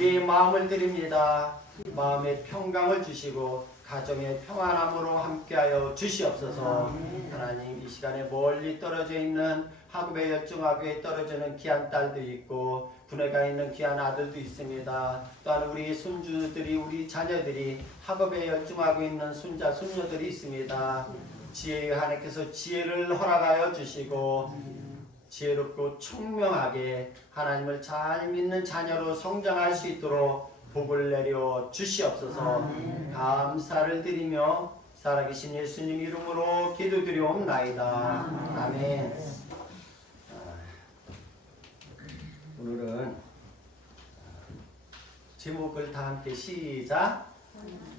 우리의 마음을 드립니다. 마음의 평강을 주시고 가정의 평안함으로 함께하여 주시옵소서. 하나님, 이 시간에 멀리 떨어져 있는 학업의 열중학교에 떨어지는 귀한 딸도 있고 군에 가 있는 귀한 아들도 있습니다. 또한 우리 손주들이, 우리 자녀들이 학업에 열중하고 있는 손자 손녀들이 있습니다. 지혜의 하나님께서 지혜를 허락하여 주시고 지혜롭고 총명하게 하나님을 잘 믿는 자녀로 성장할 수 있도록 복을 내려 주시옵소서. 감사를 드리며 살아계신 예수님 이름으로 기도드리옵나이다. 아멘. 오늘은 제목을 다 함께 시작.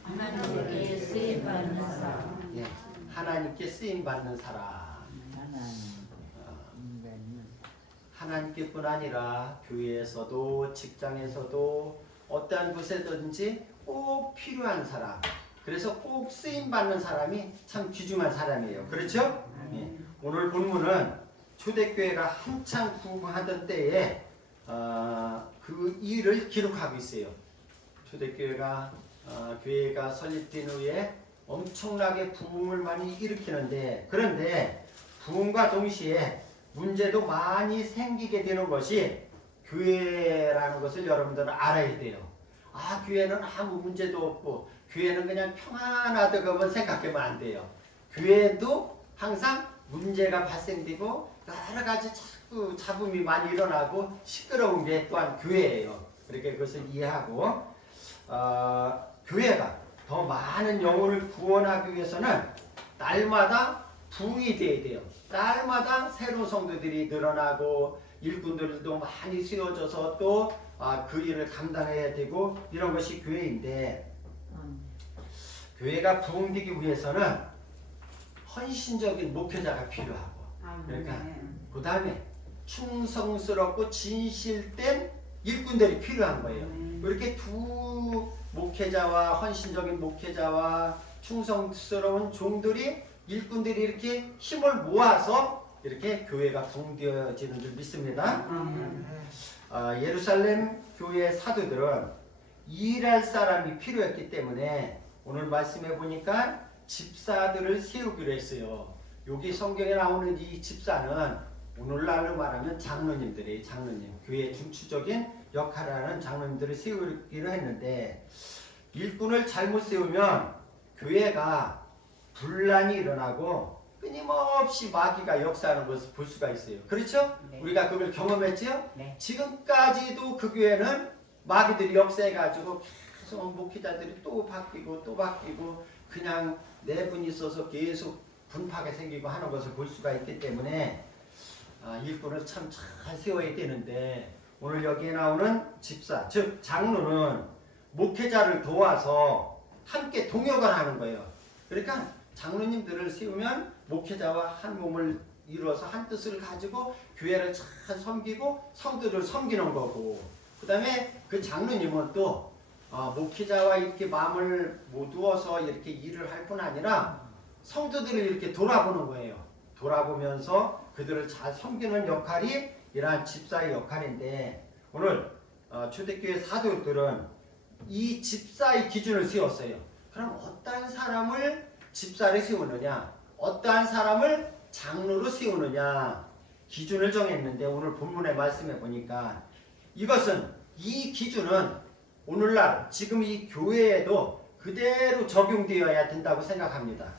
하나님께 쓰임 받는 사람. 예, 하나님께 쓰임 받는 사람. 하나님께뿐 아니라 교회에서도 직장에서도 어떠한 곳에든지 꼭 필요한 사람. 그래서 꼭 쓰임 받는 사람이 참 귀중한 사람이에요. 그렇죠? 예. 오늘 본문은 초대교회가 한창 부흥하던 때에 그 일을 기록하고 있어요. 초대교회가 교회가 설립된 후에 엄청나게 부흥을 많이 일으키는데, 그런데 부흥과 동시에 문제도 많이 생기게 되는 것이 교회라는 것을 여러분들은 알아야 돼요. 교회는 아무 문제도 없고 교회는 그냥 평안하다고만 생각하면 안 돼요. 교회도 항상 문제가 발생되고 여러 가지 자꾸 잡음이 많이 일어나고 시끄러운 게 또한 교회예요. 그렇게 그것을 이해하고 교회가 더 많은 영혼을 구원하기 위해서는 날마다 부흥이 돼야 돼요. 날마다 새로운 성도들이 늘어나고 일꾼들도 많이 세워져서 또 그 일을 감당해야 되고 이런 것이 교회인데, 교회가 부흥되기 위해서는 헌신적인 목회자가 필요하고, 그러니까 그 다음에 충성스럽고 진실된 일꾼들이 필요한 거예요. 이렇게 두 목회자와 헌신적인 목회자와 충성스러운 종들이, 일꾼들이 이렇게 힘을 모아서 이렇게 교회가 부흥되어지는 줄 믿습니다. 예루살렘 교회 사도들은 일할 사람이 필요했기 때문에 오늘 말씀해 보니까 집사들을 세우기로 했어요. 여기 성경에 나오는 이 집사는 오늘날로 말하면 장로님들이, 교회의 중추적인 역할을 하는 장로님들을 세우기로 했는데, 일꾼을 잘못 세우면 교회가 분란이 일어나고 끊임없이 마귀가 역사하는 것을 볼 수가 있어요. 그렇죠? 네. 우리가 그걸 경험했죠? 네. 지금까지도 그 교회는 마귀들이 역사해가지고 계속 목회자들이 또 바뀌고 그냥 내분이 있어서 계속 분파가 생기고 하는 것을 볼 수가 있기 때문에 일꾼을 참 잘 세워야 되는데, 오늘 여기에 나오는 집사, 즉 장로는 목회자를 도와서 함께 동역을 하는 거예요. 그러니까 장로님들을 세우면 목회자와 한 몸을 이루어서 한 뜻을 가지고 교회를 잘 섬기고 성도를 섬기는 거고, 그 다음에 그 장로님은 또 목회자와 이렇게 마음을 모두어서 이렇게 일을 할 뿐 아니라 성도들을 이렇게 돌아보는 거예요. 돌아보면서 그들을 잘 섬기는 역할이 이러한 집사의 역할인데, 오늘 초대교회 사도들은 이 집사의 기준을 세웠어요. 그럼 어떠한 사람을 집사를 세우느냐, 어떠한 사람을 장로로 세우느냐 기준을 정했는데, 오늘 본문의 말씀에 보니까 이 기준은 오늘날 지금 이 교회에도 그대로 적용되어야 된다고 생각합니다.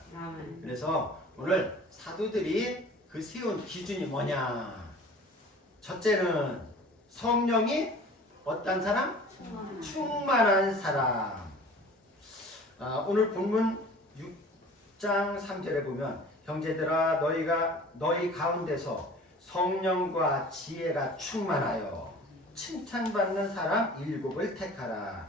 그래서 오늘 사도들이 그 세운 기준이 뭐냐? 첫째는 성령이 어떤 사람? 충만한 사람. 오늘 본문 6장 3절에 보면, 형제들아 너희 가운데서 성령과 지혜가 충만하여 칭찬받는 사람 7을 택하라.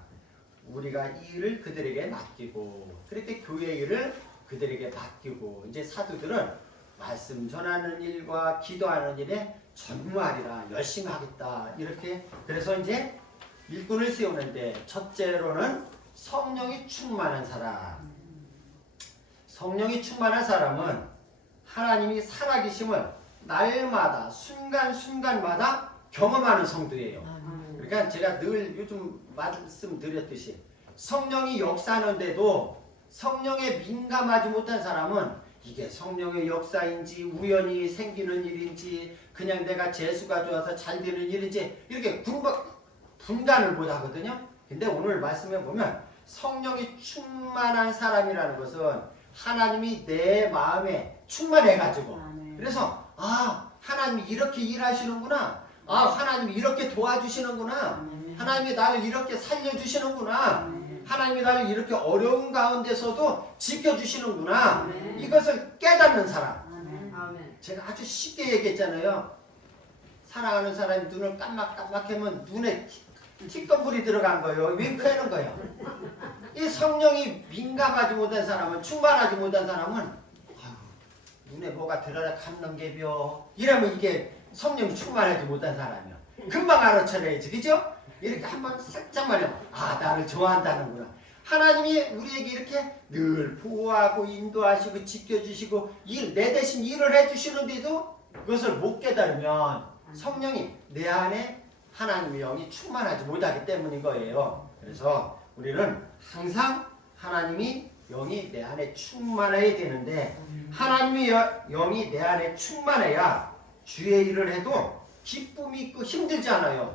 우리가 이 일을 그들에게 맡기고, 그렇게 교회 일을 그들에게 맡기고, 이제 사도들은 말씀 전하는 일과 기도하는 일에 전무하리라, 열심히 하겠다, 이렇게. 그래서 이제 일꾼을 세우는데, 첫째로는 성령이 충만한 사람. 성령이 충만한 사람은 하나님이 살아계심을 날마다 순간순간마다 경험하는 성도예요. 그러니까 제가 늘 요즘 말씀드렸듯이 성령이 역사하는데도 성령에 민감하지 못한 사람은 이게 성령의 역사인지 우연히 생기는 일인지 그냥 내가 재수가 좋아서 잘 되는 일인지 이렇게 분간을 못 하거든요. 근데 오늘 말씀해 보면 성령이 충만한 사람이라는 것은 하나님이 내 마음에 충만해가지고 그래서 하나님이 이렇게 일하시는구나, 하나님이 이렇게 도와주시는구나, 하나님이 나를 이렇게 살려주시는구나, 하나님이 나를 이렇게 어려운 가운데서도 지켜주시는구나, 이것을 깨닫는 사람. 제가 아주 쉽게 얘기했잖아요. 사랑하는 사람이 눈을 깜빡깜빡하면 눈에 티꺼물이 들어간 거예요. 윙크하는 거예요. 이 성령이 민감하지 못한 사람은, 충만하지 못한 사람은 눈에 뭐가 들어라 감는 게벼 이러면 이게 성령이 충만하지 못한 사람이야. 금방 알아차려야지, 그죠? 이렇게 한번 살짝만 해요. 나를 좋아한다는구나. 하나님이 우리에게 이렇게 늘 보호하고 인도하시고 지켜주시고 내 대신 일을 해주시는데도 그것을 못 깨달으면 성령이 내 안에 하나님의 영이 충만하지 못하기 때문인 거예요. 그래서 우리는 항상 하나님이 영이 내 안에 충만해야 되는데 하나님의 영이 내 안에 충만해야 주의 일을 해도 기쁨이 있고 힘들지 않아요.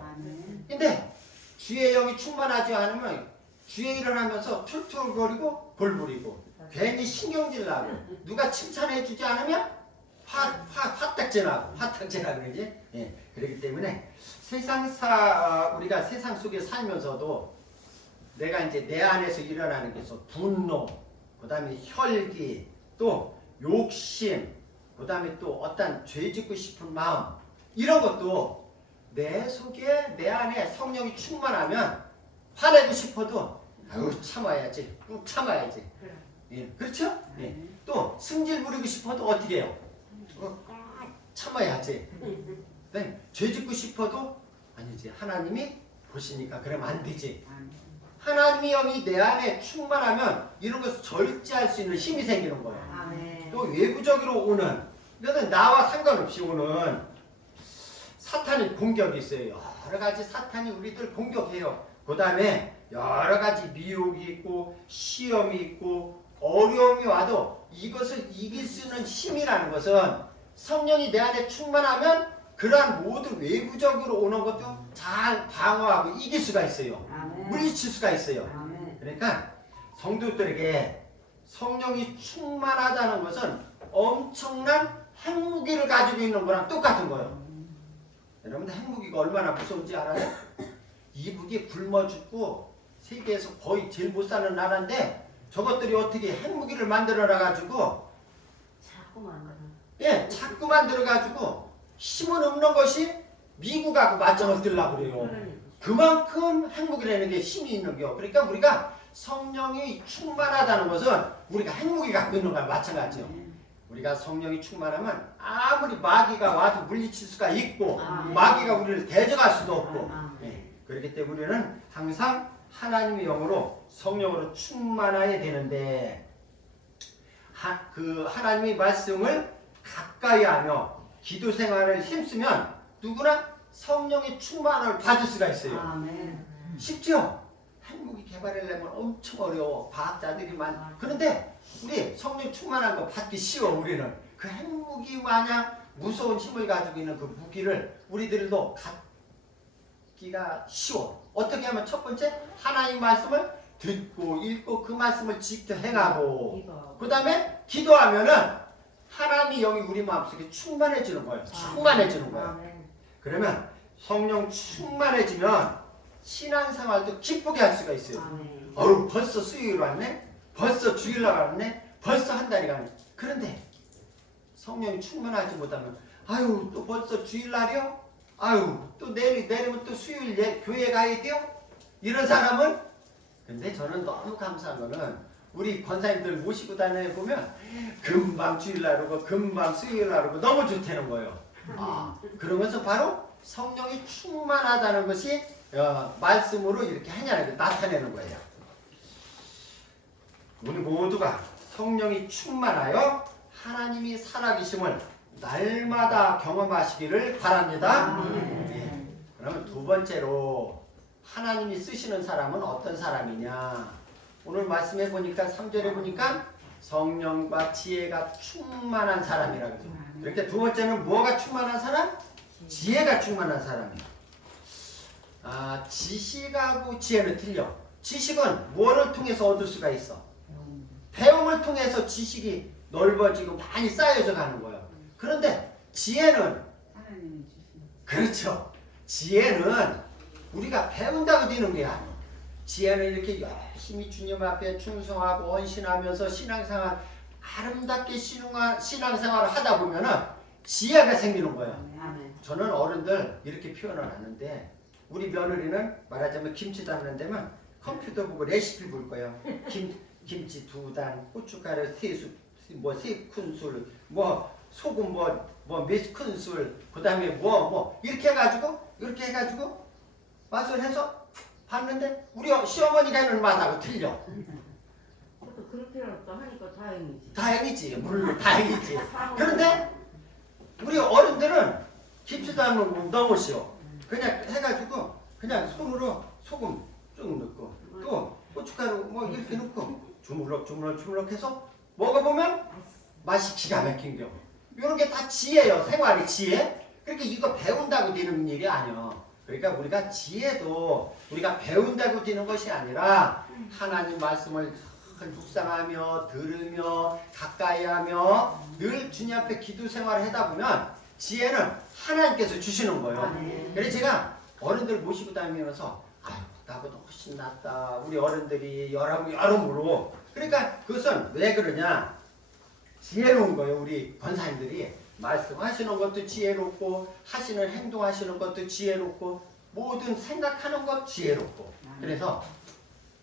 근데 주의 영이 충만하지 않으면 주의 일을 하면서 툴툴거리고 골부리고 괜히 신경질 나고 누가 칭찬해 주지 않으면 화딱지나고 그러지. 예, 그렇기 때문에 우리가 세상 속에 살면서도 내가 이제 내 안에서 일어나는 게 있어. 분노, 그 다음에 혈기, 또 욕심, 그 다음에 또 어떤 죄짓고 싶은 마음, 이런 것도 내 속에 내 안에 성령이 충만하면 화내고 싶어도 참아야지, 꾹 참아야지. 예, 그렇죠? 예. 또 승질 부리고 싶어도 어떻게 해요? 참아야지. 네, 죄짓고 싶어도 아니지. 하나님이 보시니까 그러면 안 되지. 하나님의 영이 내 안에 충만하면 이런 것을 절제할 수 있는 힘이 생기는 거예요. 또 외부적으로 오는, 이거는 나와 상관없이 오는 사탄의 공격이 있어요. 여러 가지 사탄이 우리들 공격해요. 그 다음에 여러 가지 미혹이 있고 시험이 있고 어려움이 와도 이것을 이길 수 있는 힘이라는 것은 성령이 내 안에 충만하면 그러한 모든 외부적으로 오는 것도 잘 방어하고 이길 수가 있어요. 물리칠 수가 있어요. 그러니까 성도들에게 성령이 충만하다는 것은 엄청난 핵무기를 가지고 있는 거랑 똑같은 거예요. 여러분들 핵무기가 얼마나 무서운지 알아요? 이 무기에 굶어 죽고 세계에서 거의 제일 못 사는 나라인데 저것들이 어떻게 핵무기를 만들어놔 가지고 자꾸 만들어 가지고 힘은 없는 것이 미국하고 맞짱을 뜨려고 그래요. 그만큼 핵무기라는 게 힘이 있는 거요. 그러니까 우리가 성령이 충만하다는 것은 우리가 핵무기 갖고 있는 거랑 마찬가지요. 우리가 성령이 충만하면 아무리 마귀가 와도 물리칠 수가 있고 마귀가 우리를 대적할 수도 없고 그렇기 때문에 우리는 항상 하나님의 영으로 성령으로 충만해야 되는데 그 하나님의 말씀을 가까이 하며 기도 생활을 힘쓰면 누구나 성령의 충만을 받을 수가 있어요. 쉽죠? 핵무기 개발하려면 엄청 어려워. 과학자들이 많아. 그런데 우리 성령 충만한 거 받기 쉬워. 우리는 그 핵무기 마냥 무서운 힘을 가지고 있는 그 무기를 우리들도 갖기가 쉬워. 어떻게 하면 첫 번째 하나님 말씀을 듣고 읽고 그 말씀을 지켜 행하고 그 다음에 기도하면은 하나님의 영이 우리 마음속에 충만해지는 거예요. 충만해지는 거예요. 그러면 성령 충만해지면 신앙생활도 기쁘게 할 수가 있어요. 벌써 수요일 왔네? 벌써 주일 나갔네? 벌써 한 달이 가네? 그런데 성령이 충만하지 못하면 또 벌써 주일날이요? 또 내일이면 또 수요일 교회 가야 돼요? 이런 사람은 근데 저는 너무 감사한 거는 우리 권사님들 모시고 다녀보면 금방 주일날 오고 금방 수요일날 오고 너무 좋다는 거예요. 그러면서 바로 성령이 충만하다는 것이 말씀으로 이렇게 나타내는 거예요. 우리 모두가 성령이 충만하여 하나님이 살아계심을 날마다 경험하시기를 바랍니다. 그러면 두 번째로 하나님이 쓰시는 사람은 어떤 사람이냐? 오늘 말씀해 보니까 3절에 보니까 성령과 지혜가 충만한 사람이라고 해요. 그러니까 두 번째는 뭐가 충만한 사람? 지혜가 충만한 사람이에요. 지식하고 지혜는 틀려. 지식은 무엇을 통해서 얻을 수가 있어? 배움을 통해서 지식이 넓어지고 많이 쌓여져 가는 거예요. 그런데 지혜는 그렇죠. 지혜는 우리가 배운다고 되는 게 아니에요. 지혜는 이렇게 열심히 주님 앞에 충성하고 헌신하면서 신앙생활 아름답게 신앙생활을 하다 보면은 지혜가 생기는 거예요. 저는 어른들 이렇게 표현을 하는데 우리 며느리는 말하자면 김치 담는 데만 컴퓨터 보고 레시피 볼 거예요. 김치 2단, 고춧가루 3큰술, 뭐 소금 몇 큰술, 그 다음에 이렇게 해가지고 맛을 해서 봤는데 우리 시어머니가 하는 맛하고 틀려. 그렇게라도 하니까 다행이지. 다행이지, 물론 다행이지. 그런데 우리 어른들은 김치 담는 거 너무 쉬워. 그냥 해가지고 그냥 손으로 소금 쭉 넣고 또 고춧가루 이렇게 넣고 주물럭 해서 먹어보면 맛이 기가 막힌 경우. 이런 게 다 지혜예요. 생활의 지혜. 그러니까 이거 배운다고 되는 일이 아니야. 그러니까 우리가 지혜도 우리가 배운다고 되는 것이 아니라 하나님 말씀을 묵상하며 들으며 가까이 하며 늘 주님 앞에 기도 생활을 하다 보면 지혜는 하나님께서 주시는 거예요. 그래서 제가 어른들 모시고 다니면서 나보다 훨씬 낫다. 우리 어른들이 여러모로. 그러니까 그것은 왜 그러냐? 지혜로운 거예요. 우리 권사님들이 말씀하시는 것도 지혜롭고 하시는 행동하시는 것도 지혜롭고 모든 생각하는 것 지혜롭고. 그래서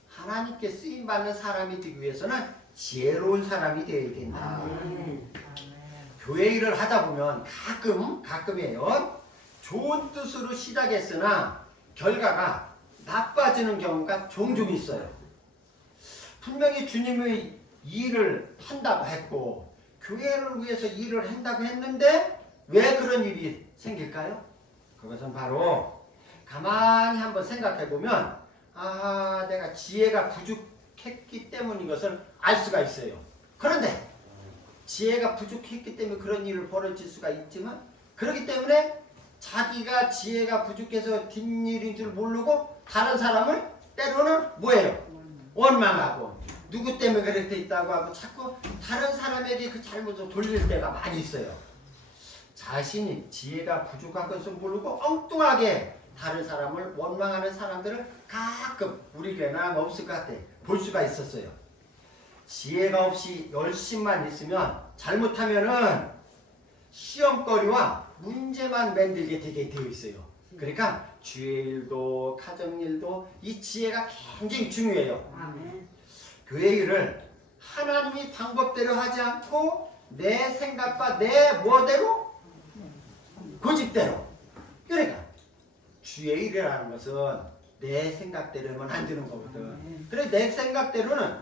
하나님께 쓰임받는 사람이 되기 위해서는 지혜로운 사람이 되어야 된다. 교회 일을 하다 보면 가끔이에요. 좋은 뜻으로 시작했으나 결과가 나빠지는 경우가 종종 있어요. 분명히 주님의 일을 한다고 했고 교회를 위해서 일을 한다고 했는데 왜 그런 일이 생길까요? 그것은 바로 가만히 한번 생각해 보면 내가 지혜가 부족했기 때문인 것을 알 수가 있어요. 그런데 지혜가 부족했기 때문에 그런 일을 벌어질 수가 있지만 그렇기 때문에 자기가 지혜가 부족해서 뒷일인 줄 모르고 다른 사람을 때로는 뭐예요? 원망하고 누구 때문에 그렇게 있다고 하고 자꾸 다른 사람에게 그 잘못을 돌릴 때가 많이 있어요. 자신이 지혜가 부족한 것을 모르고 엉뚱하게 다른 사람을 원망하는 사람들을 가끔 우리 교회나 없을 것 같아 볼 수가 있었어요. 지혜가 없이 열심만 있으면 잘못하면은 시험거리와 문제만 만들게 되게 되어 있어요. 그러니까 주의 일도 가정일도 이 지혜가 굉장히 중요해요. 교회 일을 하나님이 방법대로 하지 않고 내 생각과 내 뭐대로 고집대로. 그러니까 주의 일이라는 것은 내 생각대로만 안 되는 거거든. 그래 내 생각대로는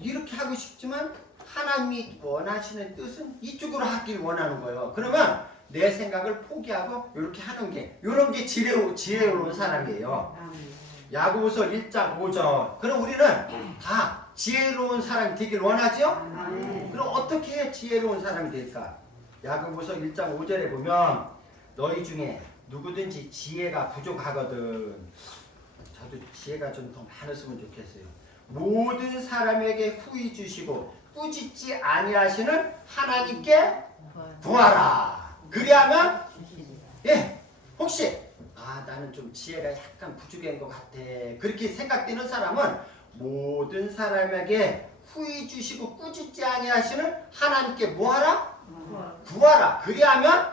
이렇게 하고 싶지만 하나님이 원하시는 뜻은 이쪽으로 하길 원하는 거예요. 그러면 내 생각을 포기하고 이렇게 하는 게 이런 게 지혜로운 사람이에요. 야고보서 1장 5절. 그럼 우리는 다 지혜로운 사람이 되길 원하죠? 그럼 어떻게 해야 지혜로운 사람이 될까? 야고보서 1장 5절에 보면 너희 중에 누구든지 지혜가 부족하거든. 저도 지혜가 좀 더 많았으면 좋겠어요. 모든 사람에게 후히 주시고 꾸짖지 아니하시는 하나님께 구하라. 그리하면 혹시 나는 좀 지혜가 약간 부족한 것 같아 그렇게 생각되는 사람은 모든 사람에게 후히 주시고 꾸짖지 아니하시는 하나님께 뭐하라? 구하라. 그리하면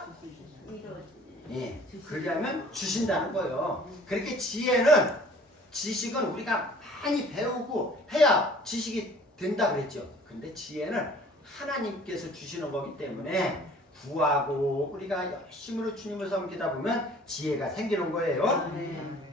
그리하면 주신다는 거예요. 그렇게 지식은 우리가 많이 배우고 해야 지식이 된다 그랬죠. 근데 지혜는 하나님께서 주시는 거기 때문에 구하고 우리가 열심으로 주님을 섬기다 보면 지혜가 생기는 거예요.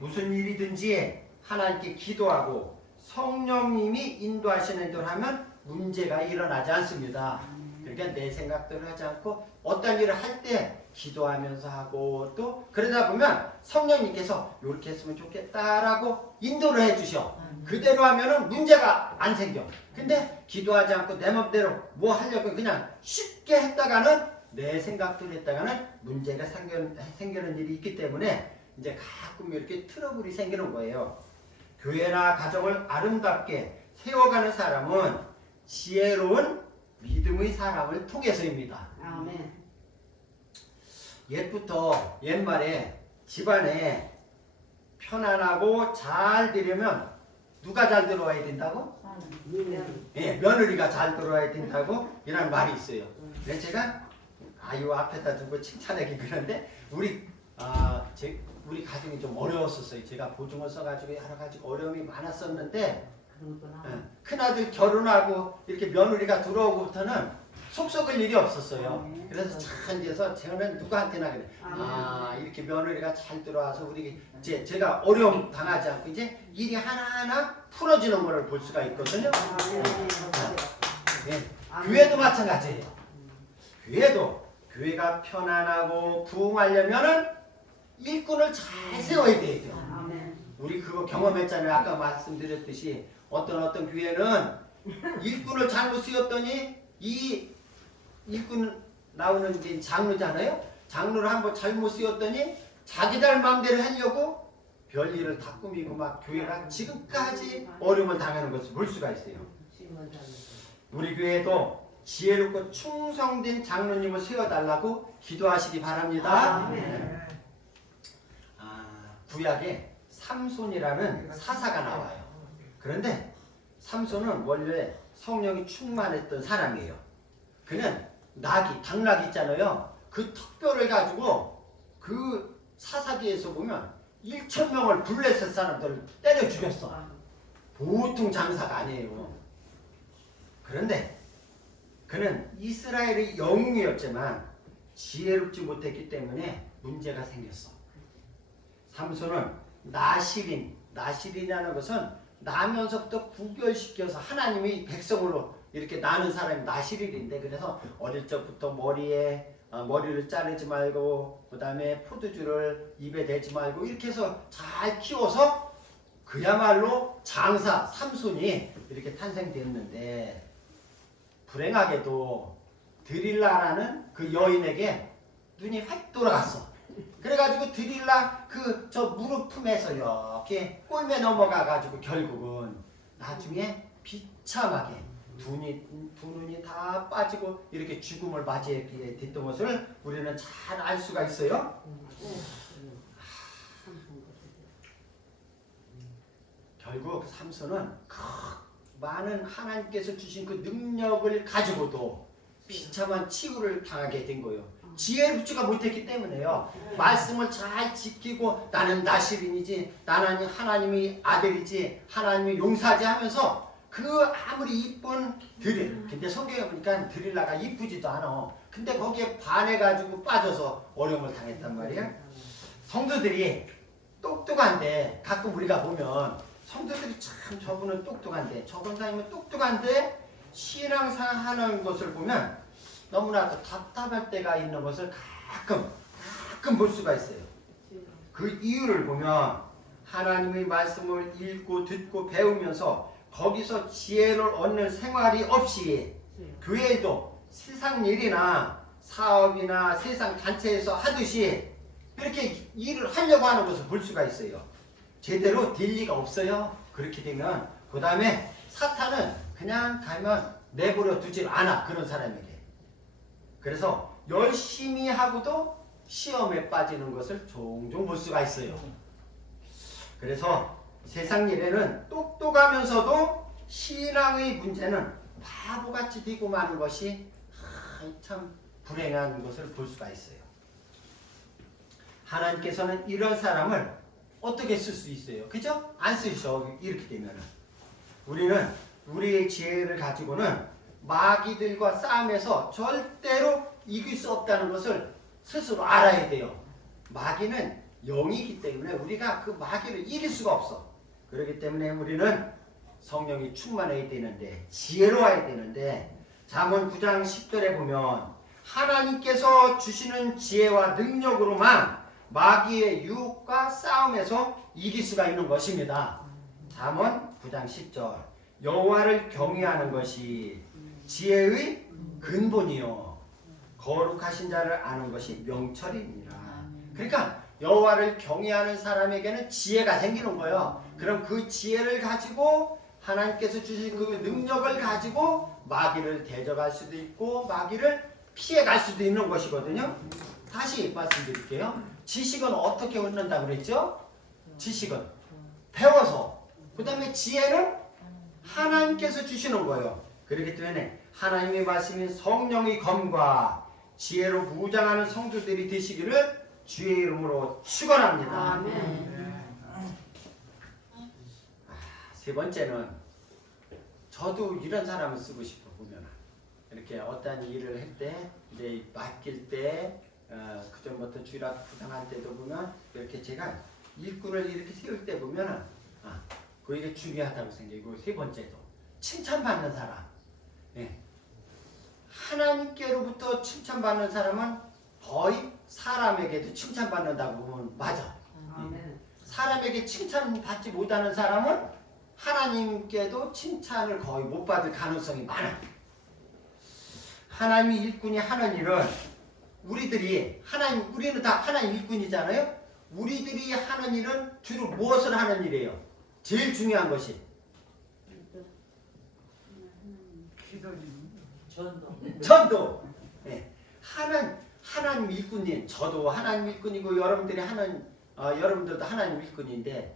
무슨 일이든지 하나님께 기도하고 성령님이 인도하시는 대로 하면 문제가 일어나지 않습니다. 그러니까 내 생각대로 하지 않고 어떤 일을 할 때 기도하면서 하고 또 그러다 보면 성령님께서 이렇게 했으면 좋겠다라고 인도를 해주셔. 그대로 하면은 문제가 안 생겨. 근데 기도하지 않고 내 맘대로 뭐 하려고 그냥 쉽게 했다가는 내 생각대로 했다가는 문제가 생기는 일이 있기 때문에 이제 가끔 이렇게 트러블이 생기는 거예요. 교회나 가정을 아름답게 세워가는 사람은 지혜로운 믿음의 사람을 통해서입니다. 아멘. 옛부터 옛말에 집안에 편안하고 잘 되려면 누가 잘 들어와야 된다고? 예, 며느리가 잘 들어와야 된다고 이런 말이 있어요. 그래서 제가 요 앞에다 두고 칭찬하기 그런데 우리 가정이 좀 어려웠었어요. 제가 보증을 써가지고 여러 가지 어려움이 많았었는데 큰아들 결혼하고 이렇게 며느리가 들어오고부터는 속 썩을 일이 없었어요. 그래서 참 돼서 저는 누구한테나 그래. 이렇게 며느리가 잘 들어와서 우리 제가 어려움 당하지 않고 이제 일이 하나하나 풀어지는 것을 볼 수가 있거든요. 교회도 마찬가지예요. 교회가 편안하고 부흥하려면은 일꾼을 잘 세워야 돼요. 우리 그거 경험했잖아요. 아까 말씀드렸듯이 어떤 교회는 일꾼을 잘못 세웠더니 이 일꾼 나오는 게 장로잖아요. 장로를 한번 잘못 세웠더니 자기들 마음대로 하려고 별일을 다 꾸미고 막 교회가 지금까지 어려움을 당하는 것을 볼 수가 있어요. 우리 교회도 지혜롭고 충성된 장로님을 세워달라고 기도하시기 바랍니다. 구약에 삼손이라는 사사가 나와요. 그런데 삼손은 원래 성령이 충만했던 사람이에요. 그는 당나귀 있잖아요. 그 턱뼈를 가지고 그 사사기에서 보면 1,000명을 블레셋 사람들을 때려 죽였어. 보통 장사가 아니에요. 그런데 그는 이스라엘의 영웅이었지만 지혜롭지 못했기 때문에 문제가 생겼어. 삼손은 나실이라는 것은 나면서부터 구별시켜서 하나님의 백성으로 이렇게 나는 사람이 나실인데 그래서 어릴 적부터 머리를 자르지 말고 그 다음에 포도주를 입에 대지 말고 이렇게 해서 잘 키워서 그야말로 장사 삼손이 이렇게 탄생됐는데 불행하게도 드릴라라는 그 여인에게 눈이 확 돌아갔어. 그래가지고 드릴라 저 무릎 품에서 이렇게 꼴매 넘어가가지고 결국은 나중에 비참하게 두 눈이 다 빠지고 이렇게 죽음을 맞이하게 됐던 것을 우리는 잘 알 수가 있어요. 결국 삼손은 많은 하나님께서 주신 그 능력을 가지고도 비참한 치유를 당하게 된 거예요. 지혜롭지가 못했기 때문에요. 말씀을 잘 지키고 나는 나실인이지, 나는 하나님의 아들이지, 하나님의 용사지 하면서 그 아무리 이쁜 근데 성경에 보니까 드릴라가 이쁘지도 않아. 근데 거기에 반해가지고 빠져서 어려움을 당했단 말이야. 성도들이 똑똑한데 가끔 우리가 보면 성도들이 참 저분은 똑똑한데 저 권사님은 똑똑한데 신앙생활 하는 것을 보면 너무나도 답답할 때가 있는 것을 가끔 볼 수가 있어요. 그 이유를 보면 하나님의 말씀을 읽고 듣고 배우면서 거기서 지혜를 얻는 생활이 없이 교회도 세상 일이나 사업이나 세상 단체에서 하듯이 이렇게 일을 하려고 하는 것을 볼 수가 있어요. 제대로 될 리가 없어요. 그렇게 되면 그 다음에 사탄은 그냥 가면 내버려 두질 않아. 그런 사람에게. 그래서 열심히 하고도 시험에 빠지는 것을 종종 볼 수가 있어요. 그래서 세상 일에는 똑똑하면서도 신앙의 문제는 바보같이 되고 마는 것이 참 불행한 것을 볼 수가 있어요. 하나님께서는 이런 사람을 어떻게 쓸 수 있어요? 그죠? 안 쓰셔. 이렇게 되면은. 우리는 우리의 지혜를 가지고는 마귀들과 싸움에서 절대로 이길 수 없다는 것을 스스로 알아야 돼요. 마귀는 영이기 때문에 우리가 그 마귀를 이길 수가 없어. 그렇기 때문에 우리는 성령이 충만해야 되는데 지혜로워야 되는데 잠언 9장 10절에 보면 하나님께서 주시는 지혜와 능력으로만 마귀의 유혹과 싸움에서 이길 수가 있는 것입니다. 잠언 9장 10절 여호와를 경외하는 것이 지혜의 근본이요 거룩하신 자를 아는 것이 명철입니다. 그러니까 여호와를 경외하는 사람에게는 지혜가 생기는 거예요. 그럼 그 지혜를 가지고 하나님께서 주신 그 능력을 가지고 마귀를 대적할 수도 있고 마귀를 피해갈 수도 있는 것이거든요. 다시 말씀드릴게요. 지식은 어떻게 얻는다고 그랬죠? 지식은 배워서, 그 다음에 지혜는 하나님께서 주시는 거예요. 그렇기 때문에 하나님의 말씀인 성령의 검과 지혜로 무장하는 성도들이 되시기를 주의 이름으로 축원합니다. 아멘. 세 번째는 저도 이런 사람을 쓰고 싶어 보면 이렇게 어떠한 일을 할 때 이제 맡길 때 그전부터 주일학교 부장할 때도 보면 이렇게 제가 일꾼을 이렇게 세울 때 보면 그게 중요하다고 생각이고 세 번째도 칭찬받는 사람. 예. 하나님께로부터 칭찬받는 사람은 거의 사람에게도 칭찬받는다고 보면 맞아. 사람에게 칭찬받지 못하는 사람은 하나님께도 칭찬을 거의 못 받을 가능성이 많아. 하나님이 일꾼이 하는 일은 우리는 다 하나님 일꾼이잖아요. 우리들이 하는 일은 주로 무엇을 하는 일이에요? 제일 중요한 것이 전도. 네. 하나님 일꾼인 저도 하나님 일꾼이고 여러분들도 하나님 일꾼인데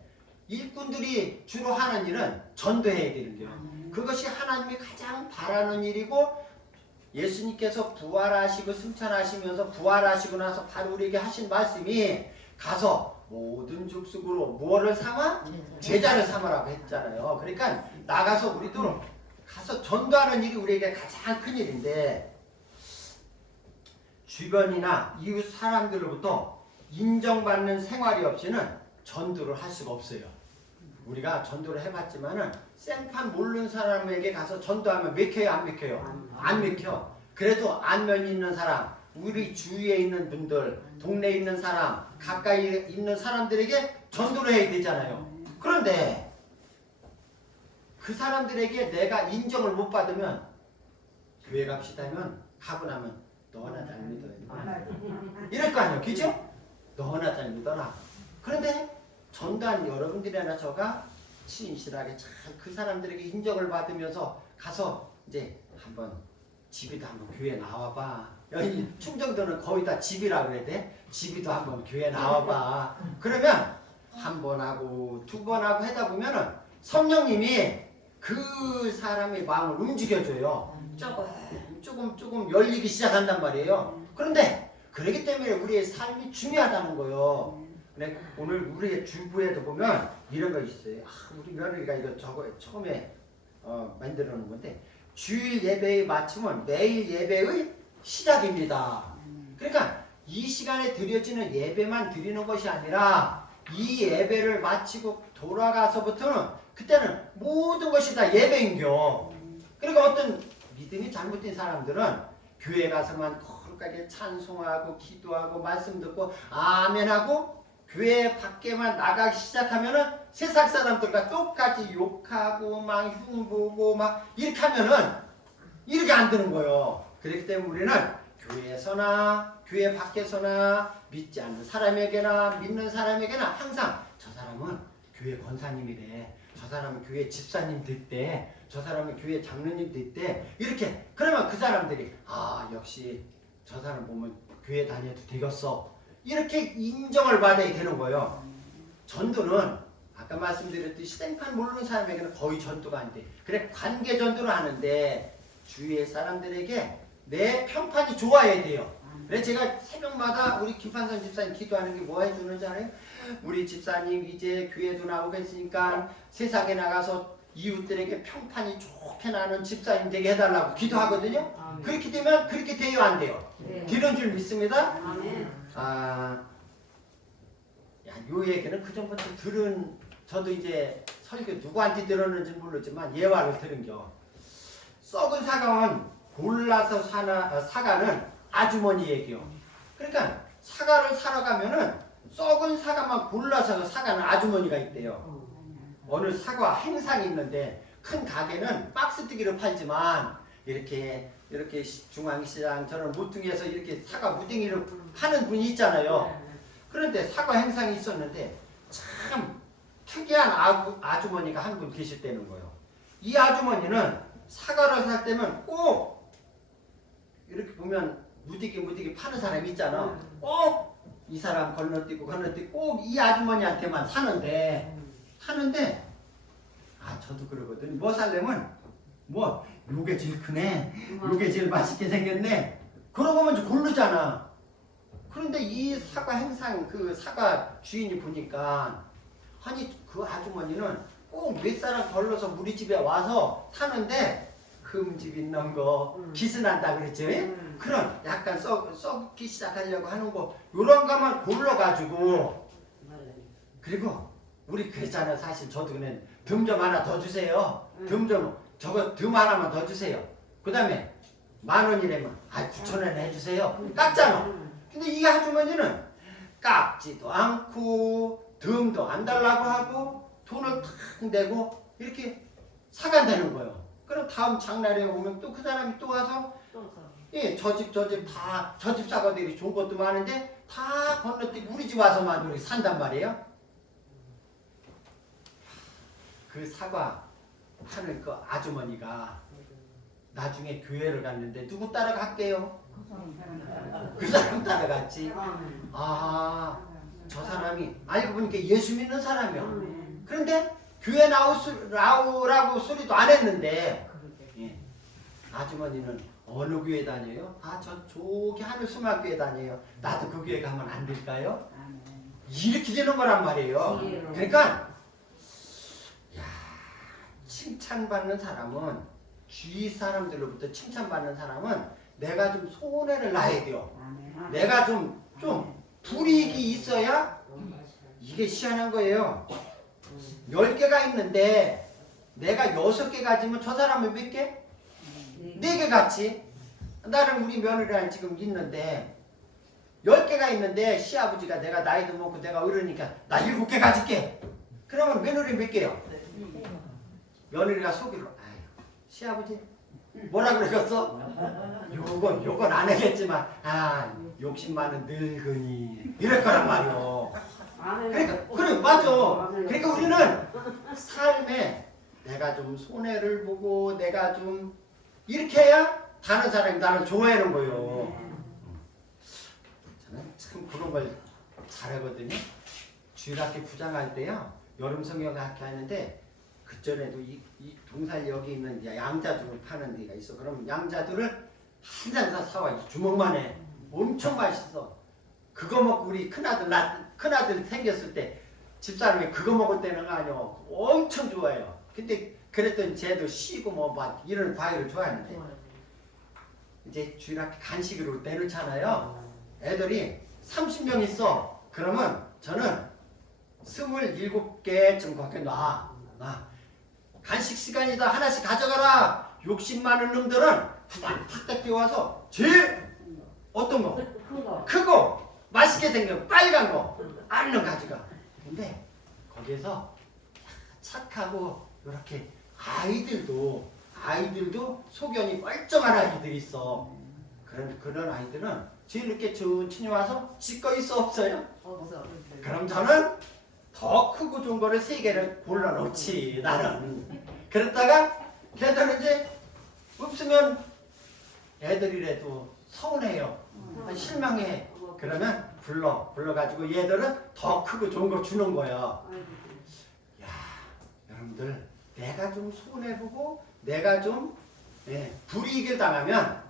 일꾼들이 주로 하는 일은 전도해야 되는 거예요. 그것이 하나님이 가장 바라는 일이고 예수님께서 부활하시고 승천하시면서 부활하시고 나서 바로 우리에게 하신 말씀이 가서 모든 족속으로 무엇을 삼아? 제자를 삼으라고 했잖아요. 그러니까 나가서 우리도 가서 전도하는 일이 우리에게 가장 큰 일인데 주변이나 이웃 사람들로부터 인정받는 생활이 없이는 전도를 할 수가 없어요. 우리가 전도를 해봤지만은 생판 모르는 사람에게 가서 전도하면 맥혀요, 안 맥혀요? 안 맥혀. 그래도 안면 있는 사람, 우리 주위에 있는 분들, 동네에 있는 사람, 가까이 있는 사람들에게 전도를 해야 되잖아요. 그런데 그 사람들에게 내가 인정을 못 받으면 교회 갑시다 하면 가고 나면 너 하나 잘 믿어야 돼. 이럴 거 아니에요. 그죠? 너 하나 잘 믿어라. 그런데 전도한 여러분들이나 저가 진실하게 잘 그 사람들에게 인정을 받으면서 가서 이제 한번 집이도 한번 교회 나와봐. 여기 충정도는 거의 다 집이라 그래야 돼. 집이도 한번 교회 나와봐. 그러면 한 번 하고 두 번 하고 하다 보면은 성령님이 그 사람의 마음을 움직여줘요. 조금 열리기 시작한단 말이에요. 그런데 그렇기 때문에 우리의 삶이 중요하다는 거예요. 오늘 우리의 주부에도 보면 이런 거 있어요. 우리 며느리가 이거 저거 처음에 만들어 놓은 건데 주일 예배의 마침은 매일 예배의 시작입니다. 그러니까 이 시간에 드려지는 예배만 드리는 것이 아니라 이 예배를 마치고 돌아가서부터는 그때는 모든 것이 다 예배인겨. 그러니까 어떤 믿음이 잘못된 사람들은 교회 가서만 거룩하게 찬송하고 기도하고 말씀 듣고 아멘하고 교회 밖에만 나가기 시작하면은 세상 사람들과 똑같이 욕하고 막 흉보고 막 이렇게 하면은 이렇게 안 되는 거예요. 그렇기 때문에 우리는 교회에서나 교회 밖에서나 믿지 않는 사람에게나 믿는 사람에게나 항상 저 사람은 교회 권사님이래, 저 사람은 교회 집사님 됐대, 저 사람은 교회 장로님 됐대, 이렇게 그러면 그 사람들이 역시 저 사람 보면 교회 다녀도 되겠어, 이렇게 인정을 받아야 되는 거예요. 전도는 아까 말씀드렸듯이 생판 모르는 사람에게는 거의 전도가 안 돼. 그래 관계 전도를 하는데 주위의 사람들에게 내 평판이 좋아야 돼요. 그래 제가 새벽마다 우리 김판선 집사님 기도하는 게 뭐 해주는지 알아요? 우리 집사님 이제 교회도 나오고 했으니까 세상에 나가서 이웃들에게 평판이 좋게 나는 집사님 되게 해달라고 기도하거든요. 아멘. 그렇게 되면 그렇게 돼요, 안 돼요? 네. 되는 줄 믿습니다. 아멘. 요 얘기는 그전부터 들은, 저도 이제 설교 누구한테 들었는지 모르지만 예화를 들은겨. 썩은 사과는 골라서 사가는 아주머니 얘기요. 그러니까 사과를 사러 가면은 썩은 사과만 골라서 사가는 아주머니가 있대요. 어느 사과 행상이 있는데 큰 가게는 박스뜨기로 팔지만 이렇게 중앙시장 저런 모퉁이에서 이렇게 사과 무댕이를 파는 분이 있잖아요. 그런데 사과 행상이 있었는데 참 특이한 아주머니가 한 분 계셨다는 거예요. 이 아주머니는 사과를 살 때면 꼭 이렇게 보면 무디기 파는 사람이 있잖아. 꼭 이 사람 건너뛰고 꼭 이 아주머니한테만 사는데 저도 그러거든. 뭐 살려면 뭐 요게 제일 크네, 요게 제일 맛있게 생겼네, 그러고 먼저 고르잖아. 그런데 이 사과 행상 그 사과 주인이 보니까 아니 그 아주머니는 꼭 몇 사람 걸러서 우리 집에 와서 사는데 흠집 있는 거 기스난다 그랬죠? 그런 약간 썩기 시작하려고 하는 거 요런 거만 골라가지고, 그리고 우리 그랬잖아요. 사실 저도 그냥 듬 좀 하나 더 주세요. 저거 듬 하나만 더 주세요. 그 다음에 10,000원이라면 9,000원 해주세요. 깎잖아. 근데 이 아주머니는 깎지도 않고 듬도 안 달라고 하고 돈을 탁 내고 이렇게 사간다는 거예요. 그럼 다음 장날에 오면 또 그 사람이 또 와서 예, 저 집 다 저 집 사과들이 좋은 것도 많은데 다 건너뛰고 우리 집 와서만 우리 산단 말이에요. 그 사과 파는 그 아주머니가 나중에 교회를 갔는데 누구 따라갈게요? 그 사람 따라갔지. 저 사람이 알고 보니까 예수 믿는 사람이야. 그런데 교회 나오라고 소리도 안 했는데, 예, 아주머니는 어느 교회 다녀요? 저기 하늘수막교회 다녀요. 나도 그 교회 가면 안 될까요? 이렇게 되는 거란 말이에요. 그러니까 칭찬받는 사람은, 주위 사람들로부터 칭찬받는 사람은 내가 좀 손해를 놔야 돼요. 내가 좀 불이익이 있어야 이게 희한한 거예요. 10개가 있는데 내가 6개 가지면 저 사람은 몇 개? 4개 같지? 나는 우리 며느리랑 지금 있는데 10개가 있는데 시아버지가 내가 나이도 먹고 내가 어르니까 나 7개 가질게. 그러면 며느리 몇 개요? 며느리가 속이로 시아버지 뭐라 그러겠어? 요건 안 하겠지만 욕심 많은 늙은이 이럴 거란 말이오. 그러니까 그래 맞아. 그러니까 우리는 삶에 내가 좀 손해를 보고 내가 좀 이렇게 해야 다른 사람이 나를 좋아하는 거예요. 저는 참 그런 걸 잘하거든요. 주일학교 부장할 때요, 여름 성경학교 하는데 그전에도 이 동살역에 있는 양자두를 파는 데가 있어. 그러면 양자두를 한 잔 사와 주먹만 해. 엄청 맛있어. 그거 먹고 우리 큰아들 생겼을 때 집사람이 그거 먹을 때는 아니요 엄청 좋아해요. 근데 그랬더니 쟤도 쉬고 막 이런 과일을 좋아하는데 이제 주일학교 간식으로 내놓잖아요. 애들이 30명 있어. 그러면 저는 27개쯤 거기 놔. 간식 시간이다. 하나씩 가져가라. 욕심 많은 놈들은 탁탁 뛰어와서 제일 어떤 거? 크고 맛있게 생긴 빨간 거 얼른 가져가. 근데 거기에서 착하고 이렇게 아이들도 소견이 멀쩡한 아이들이 있어. 그런 아이들은 제일 늦게 천천히 와서 지 거 있어 없어요? 없어. 그럼 저는 더 크고 좋은 거를 3개를 골라놓지 나는. 그랬다가 걔들은 이제 없으면 애들이라도 서운해요. 실망해. 그러면 불러가지고 얘들은 더 크고 좋은 거 주는 거야. 여러분들 내가 좀 손해보고 내가 좀 불이익을 당하면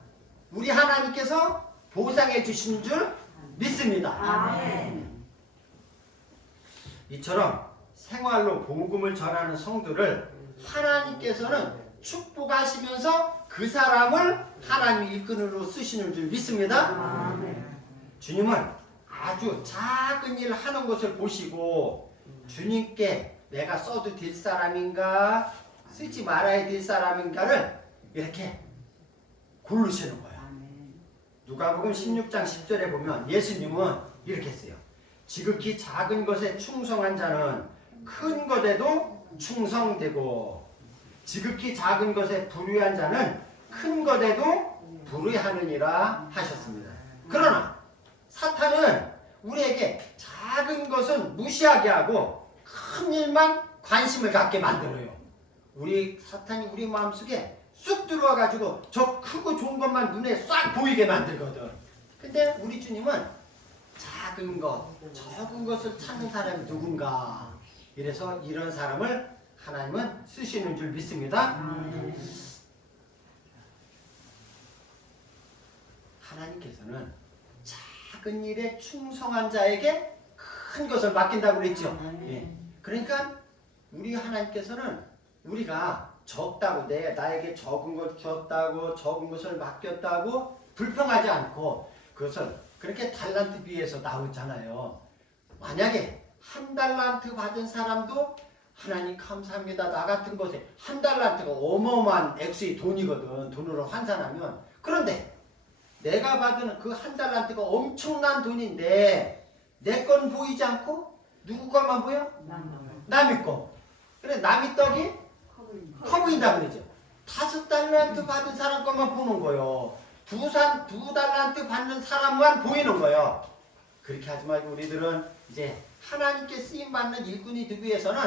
우리 하나님께서 보상해 주신 줄 믿습니다. 아멘. 이처럼 생활로 복음을 전하는 성도를 하나님께서는 축복하시면서 그 사람을 하나님의 일꾼으로 쓰시는 줄 믿습니다. 아멘. 주님은 아주 작은 일 하는 것을 보시고 주님께 내가 써도 될 사람인가 쓰지 말아야 될 사람인가를 이렇게 고르시는 거야. 누가복음 16장 10절에 보면 예수님은 이렇게 했어요. 지극히 작은 것에 충성한 자는 큰 것에도 충성되고 지극히 작은 것에 불의한 자는 큰 것에도 불의하느니라 하셨습니다. 그러나 사탄은 우리에게 작은 것은 무시하게 하고 큰 일만 관심을 갖게 만들어요. 사탄이 우리 마음속에 쑥 들어와가지고 저 크고 좋은 것만 눈에 싹 보이게 만들거든. 근데 우리 주님은 작은 것, 적은 것을 찾는 사람이 누군가. 이래서 이런 사람을 하나님은 쓰시는 줄 믿습니다. 하나님께서는 작은 일에 충성한 자에게 큰 것을 맡긴다고 그랬죠. 예. 그러니까 우리 하나님께서는 우리가 적다고 나에게 적은 것 줬다고 적은 것을 맡겼다고 불평하지 않고 그것을 그렇게 달란트 비해서 나오잖아요. 만약에 한 달란트 받은 사람도 하나님 감사합니다. 나 같은 것에 한 달란트가 어마어마한 액수의 돈이거든. 돈으로 환산하면. 그런데 내가 받은 그 한 달란트가 엄청난 돈인데 내 건 보이지 않고 누구 것만 보여? 남의 거. 그래 남의 떡이 커 보인다 그러죠. 5달란트 받은 사람 것만 보는 거예요. 2달란트 받는 사람만 보이는 거예요. 그렇게 하지 말고 우리들은 이제 하나님께 쓰임받는 일꾼이 되기 위해서는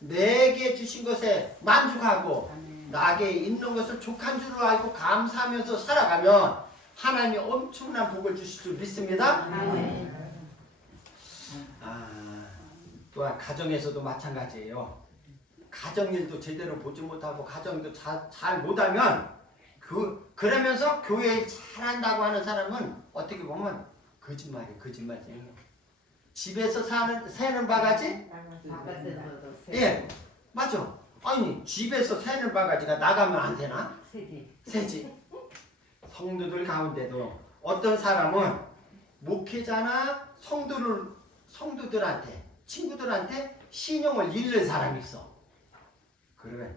내게 주신 것에 만족하고 나에게 있는 것을 족한 줄을 알고 감사하면서 살아가면 하나님이 엄청난 복을 주실 줄 믿습니다. 또한 가정에서도 마찬가지예요. 가정일도 제대로 보지 못하고 가정도 잘 못하면 그러면서 교회 잘한다고 하는 사람은 어떻게 보면 거짓말이에요. 집에서 새는 바가지? 예, 맞아. 아니 집에서 새는 바가지가 나가면 안 되나? 새지. 성도들 가운데도 어떤 사람은 목회자나 성도들한테 친구들한테 신용을 잃는 사람이 있어. 그러면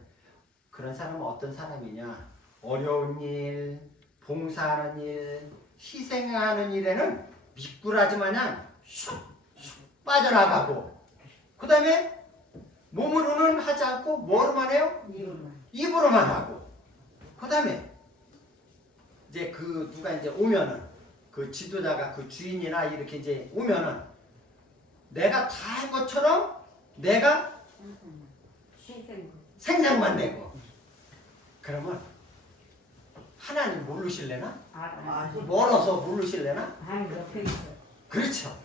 그런 사람은 어떤 사람이냐? 어려운 일, 봉사하는 일, 희생하는 일에는 미꾸라지 마냥 슉 빠져나가고 그 다음에 몸으로는 하지 않고 뭐로만 해요? 입으로만 하고 그 다음에 이제 누가 이제 오면은 그 지도자가 그 주인이나 이렇게 이제 오면은 내가 다 한 것처럼 내가 생색만 내고 그러면 하나님 모르실래나? 멀어서 모르실래나? 그렇죠.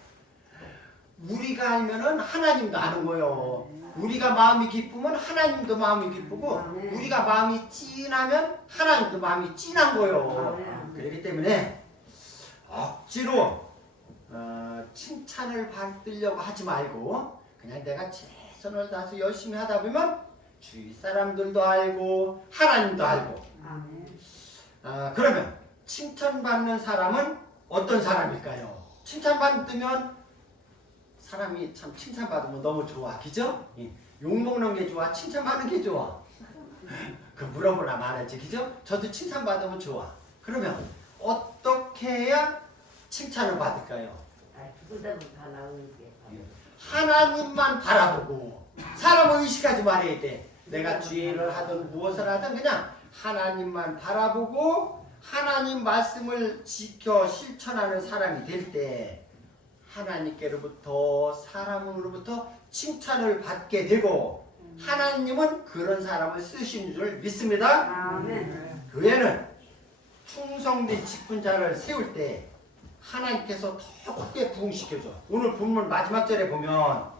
우리가 알면은 하나님도 아는 거예요. 우리가 마음이 기쁘면 하나님도 마음이 기쁘고 우리가 마음이 찐하면 하나님도 마음이 찐한 거예요. 그렇기 때문에 억지로 칭찬을 받으려고 하지 말고 그냥 내가 최선을 다해서 열심히 하다 보면 주위 사람들도 알고 하나님도 알고 그러면 칭찬받는 사람은 어떤 사람일까요? 칭찬받으면 사람이 참 칭찬받으면 너무 좋아. 그죠? 욕먹는 게 좋아? 칭찬받는 게 좋아? 그 물어보나 말하지. 그죠? 저도 칭찬받으면 좋아. 그러면 어떻게 해야 칭찬을 받을까요? 하나님만 바라보고 사람을 의식하지 말아야 돼. 내가 죄를 하든 무엇을 하든 그냥 하나님만 바라보고 하나님 말씀을 지켜 실천하는 사람이 될 때 하나님께로부터 사람으로부터 칭찬을 받게 되고 하나님은 그런 사람을 쓰시는 줄 믿습니다. 교회는 충성된 직분자를 세울 때 하나님께서 더 크게 부흥시켜줘. 오늘 본문 마지막 절에 보면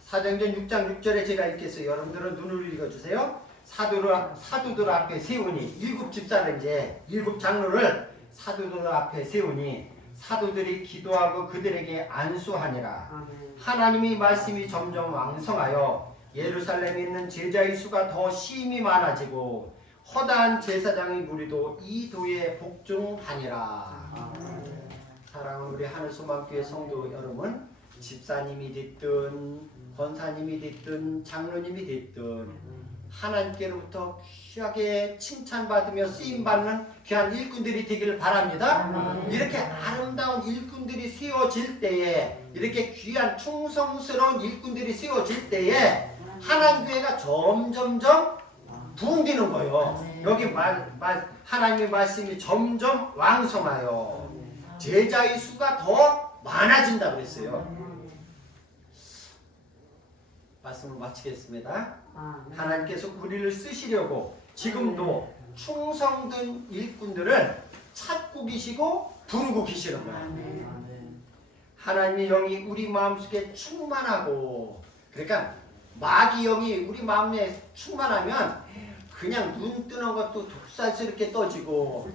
사도행전 6장 6절에 제가 읽겠어요. 여러분들은 눈을 읽어주세요. 사도들 앞에 세우니 7 집사를 이제 7 장로를 사도들 앞에 세우니 사도들이 기도하고 그들에게 안수하니라. 하나님이 말씀이 점점 왕성하여 예루살렘에 있는 제자의 수가 더 심히 많아지고 허다한 제사장의 무리도 이 도에 복종하니라. 사랑하는 우리 하늘소망교회 성도 여러분, 집사님이 됐든 권사님이 됐든 장로님이 됐든 하나님께로부터 귀하게 칭찬받으며 쓰임받는 귀한 일꾼들이 되기를 바랍니다. 이렇게 아름다운 일꾼들이 세워질 때에, 이렇게 귀한 충성스러운 일꾼들이 세워질 때에 하나님교회가 점점점 부흥되는 거예요. 여기 하나님의 말씀이 점점 왕성하여 제자의 수가 더 많아진다고 그랬어요. 말씀을 마치겠습니다. 하나님께서 우리를 쓰시려고 지금도 충성된 일꾼들을 찾고 계시고 부르고 계시는 거예요. 하나님의 영이 우리 마음속에 충만하고, 그러니까 마귀 영이 우리 마음에 충만하면 그냥 눈 뜨는 것도 독살스럽게 떠지고,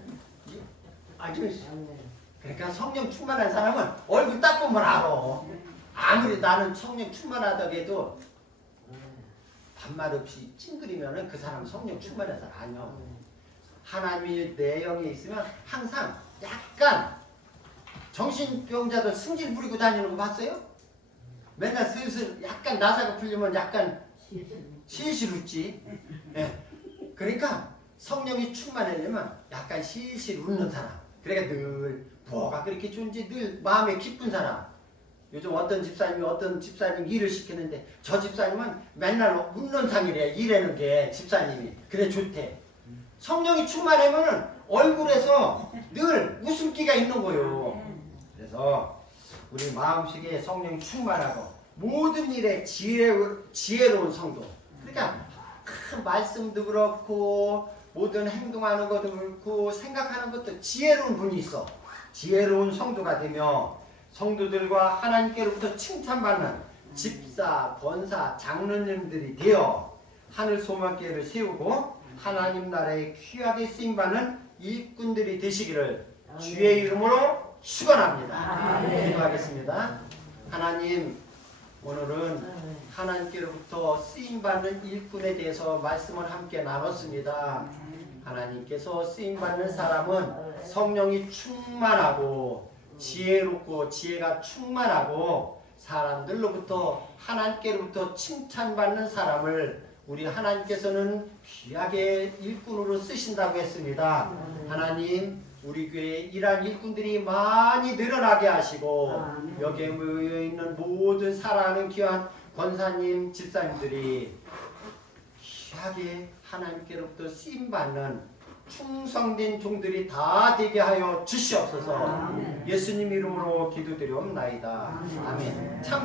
아주, 그러니까 성령 충만한 사람은 얼굴 딱 보면 알아. 아무리 나는 성령 충만하다고 해도 반말 없이 찡그리면은 그 사람은 성령 충만한 사람 아니야. 하나님의 내영에 있으면 항상 약간 정신병자들 승질 부리고 다니는 거 봤어요? 맨날 슬슬 약간 나사가 풀리면 약간 실실 웃지. 예. 그러니까 성령이 충만하려면 약간 실실 웃는 사람. 그러니까 늘 뭐가 그렇게 좋은지 늘 마음에 기쁜 사람. 요즘 어떤 집사님 일을 시키는데 저 집사님은 맨날 웃는 상이래. 일하는 게 집사님이. 그래 좋대. 성령이 충만하면 얼굴에서 늘 웃음기가 있는 거요. 그래서 우리 마음속에 성령이 충만하고 모든 일에 지혜로운 성도. 그러니까 큰 말씀도 그렇고 모든 행동하는 것도 그렇고 생각하는 것도 지혜로운 분이 있어. 지혜로운 성도가 되며 성도들과 하나님께로부터 칭찬받는 집사, 권사, 장로님들이 되어 하늘 소망교회를 세우고 하나님 나라에 귀하게 쓰임받는 일꾼들이 되시기를 주의 이름으로 축원합니다. 기도하겠습니다. 하나님, 오늘은 하나님께로부터 쓰임받는 일꾼에 대해서 말씀을 함께 나눴습니다. 하나님께서 쓰임받는 사람은 성령이 충만하고 지혜롭고 지혜가 충만하고 사람들로부터 하나님께로부터 칭찬받는 사람을 우리 하나님께서는 귀하게 일꾼으로 쓰신다고 했습니다. 하나님, 우리 교회에 이러한 일꾼들이 많이 늘어나게 하시고 여기에 모여있는 모든 사랑하는 귀한 권사님, 집사님들이 귀하게 하나님께로부터 쓰임받는 충성된 종들이 다 되게 하여 주시옵소서. 예수님 이름으로 기도드리옵나이다. 아멘. 참